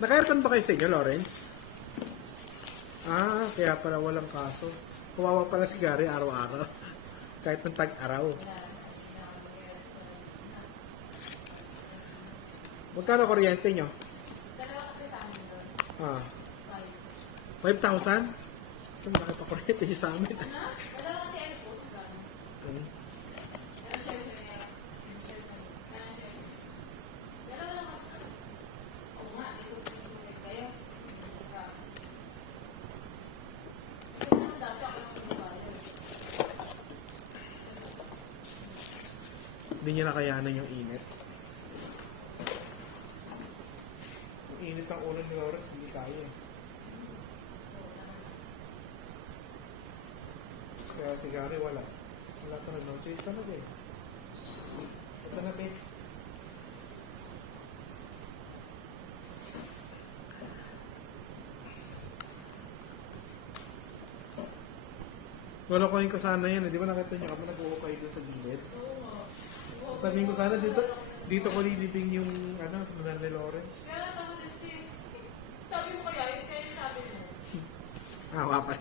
Naka-aircon ba kayo sa inyo, Lawrence? Ah, kaya pala walang kaso. Kawawa pala si Gary araw-araw. Kahit ng tag-araw. Magkano kuryente nyo? Ah. 5,000? Kung bakit pa kuryente nyo sa amin? Ano? Hindi nyo nakayanan yung init. Yung init ng ulo ni Lawrence, hindi kaya. Kaya si Gary wala. Wala talaga. No choice talaga eh. Ito na, babe. Wala ko yung kasana yan. Di ba nakita nyo kami nag-uukay doon sa gilid? Sabihin ko sana dito ko lilibing yung ano, ni Lawrence. Kaya tama din siya. Sabi mo kaya, yun kaya yung sabi mo. Ah, wapa.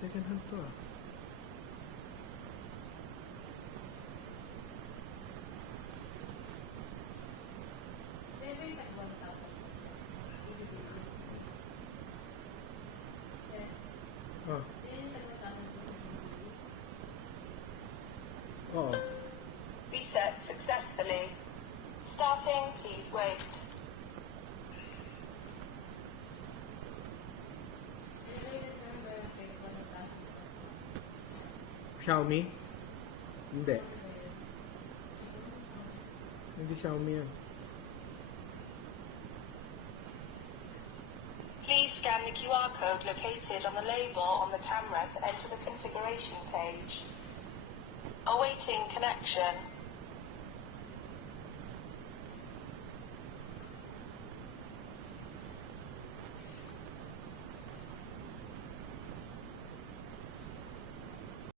Second hand to ah. Ito yung takbo na tapos. Oh. Ito yung takbo na tapos. Oo. Reset successfully. Starting, please wait. Xiaomi? Hindi. Hindi Xiaomi yan. Please scan the QR code located on the label on the camera to enter the configuration page. Awaiting connection.